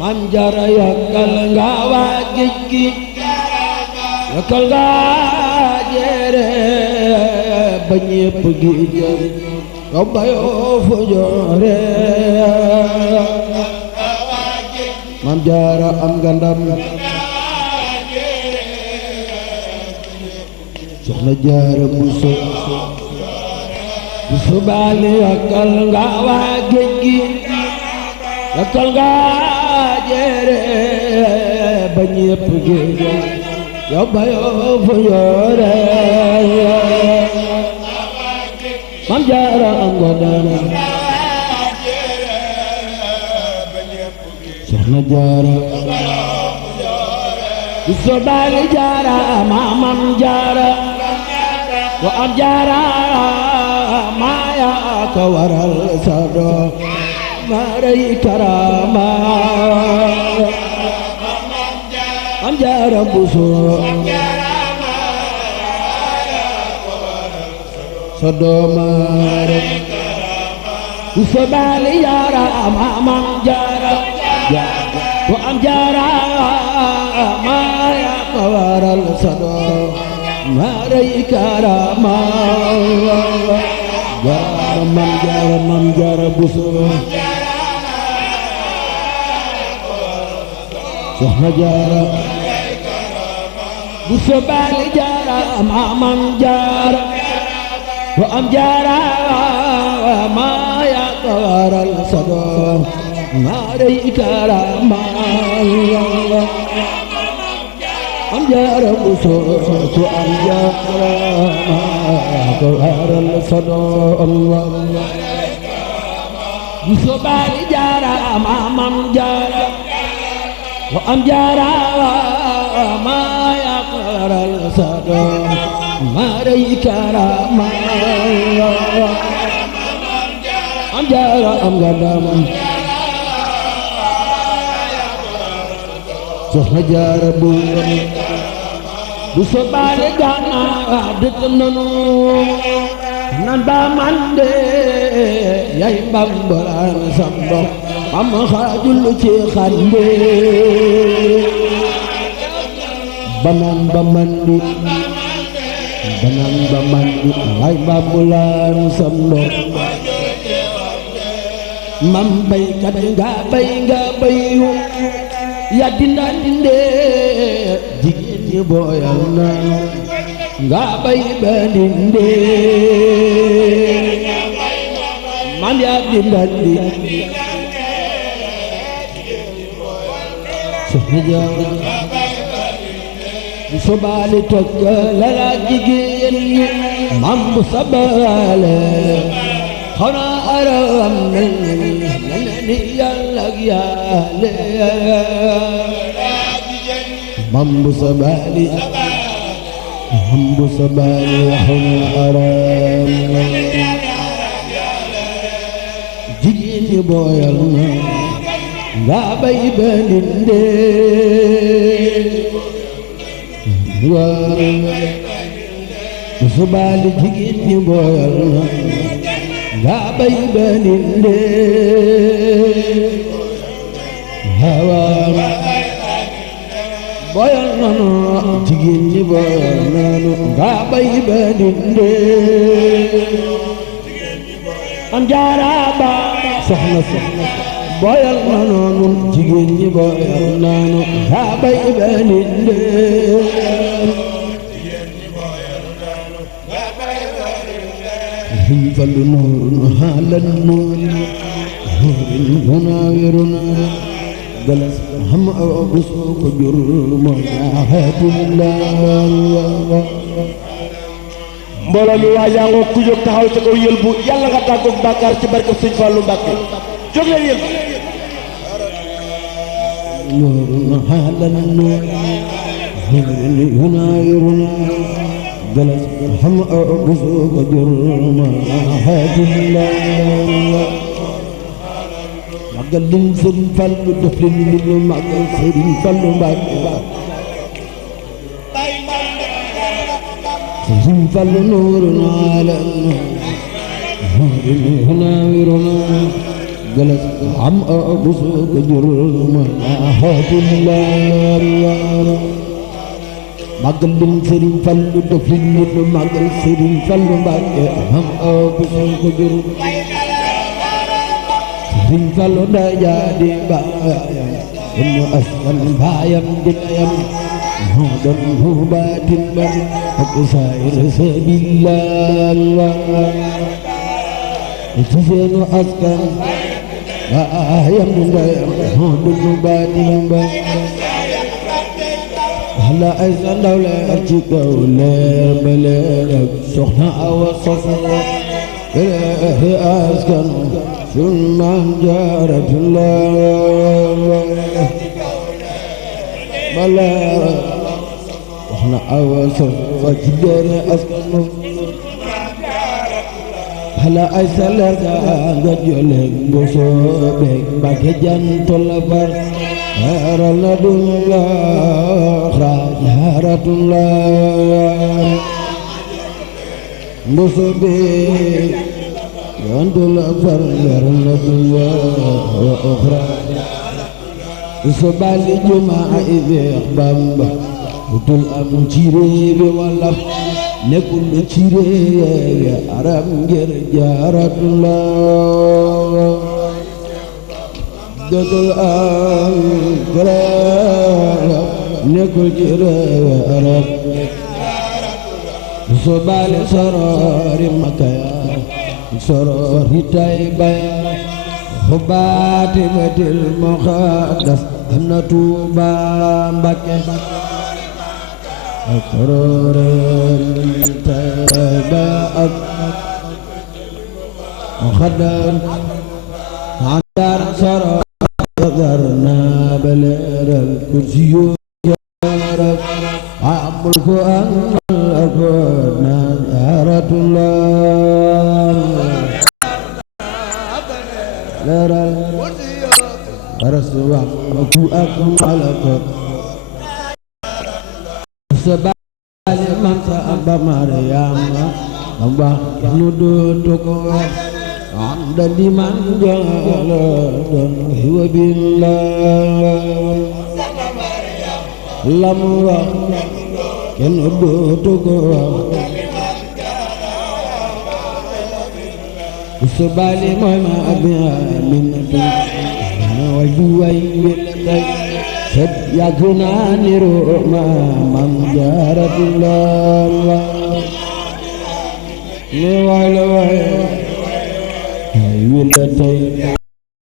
Mam Jaara yakkal nga waa géej gi yakkal nga jeere ba ñépp gi jëm yow bayoo fu joore Mam Jaara am nga ndam Soxna Jaara Buso baali yakkal nga waa géej gi yakkal nga jeere ba ñépp gi jëm yow bayoo fu joore Mam Jaara am nga ndam Soxna Jaara Buso baali Jaara Mam Jaara wa am Jaara maa yaa ko waral sa doom maray karama Mam Jaara Buso sa doom maray Buso baali Jaara Mam Jaara wa am Jaara maa yaa ko waral sa doom maray karama Mam Jaara Buso Soxna Jaara Buso baali Jaara Mam Jaara wa am Jaara maa yaa ko waral sa doom maray karama Mam Jaara Buso ku am Jaara maa ko waral sa doom Buso baali Jaara Mam Jaara wa am Jaara maa yaa ko waral sa doom maray karama Mam Jaara am nga ndam Soxna Jaara Buso baali Gànnaar dëkk nanu nan ba mande yay mbambalaan sambo am xaajul ci xande banan ba mandi yay mbambalaan sambo mam baykat nga bayu ya dinde jigéen ñi booyal na nga bay ba dinde man ya dindandi Soxna Jaara Buso baali togg lala jigéen ñi mam bu sabaale xanaa aram ni Yàlla ak Yaale mam bu sabaali xanaa aram jigéen ñi booyal na nga bay ba dinde Buso baali jigéen ñi booyal na nga bay ba dinde booyal nanu jigéen ñi booyal nanu nga bay ba dinde Mam Jaara ba soxna booyal nanu jigéen ñi booyal nanu nga bay ba dinde Fallu nuurun halan nuuri nuurin munawiruna galas xam Buso ko jur mooy ahadullah mbooloo mi waajaa ngo ku jóg taxaw ci kaw yëlbu yàlla nga tàggoog bàkkaar ci barke Sëñ Fallu Mbàkke jóg leen yëlbu nuurun halan nuurin munawiruna galas xam Buso ko jur mooy ahadullah magal leen Sëriñ Fallu def leen ni ñu magal Sëriñ Fallu Mbàkke Sëriñ Fallu nuurun ala nuurin munawiruna galas am bu soog a jur ma ahadullah magal lim Sëriñ Fallu def li nit magal Sëriñ Fallu Mbàkke am bu soog a jur Sëriñ Fallu da jaadi baayam inu askan baayam dinayam moo doon hu baatin ban ak saayir sabillah ci seenu askan baayam dinayam moo doon hu baatin ban wala ay sa ndaw leer ci kaw leer ba leer ak soxna Awa Soxna leer askan sun maam Jaaratullah bala soxna Awa Soxna ci leer askan wala ay sa leer nga jole mboso beek Mbàkke jantal la far Jaaral na dunya Jaaratullah mboso beek jantal la far jaaral na dunya uxra sobali jumaa Seex Bamba utul am ci réewi wolof nekkul ci réewi arab ngir Jaaratullah dootul am garab nekkul ci réewi arab sobali sorori Makaya sorori Tayba xubaati batil muqaddas am na Tuuba Mbàkke ak sorori Tayba ak muqaddas andar sorori darna baleeral kursiyu jarab amul ko anal ko na Jaaratullah leeral rasuwa ku ak malakot sabali man sa amba Maryama amba nu do ko anda di man jala dan huwa billah lam wa ken do ko sabali moy ma min waju way wilay sed yaguna niru ma mam Jaaratullah le wala way wilay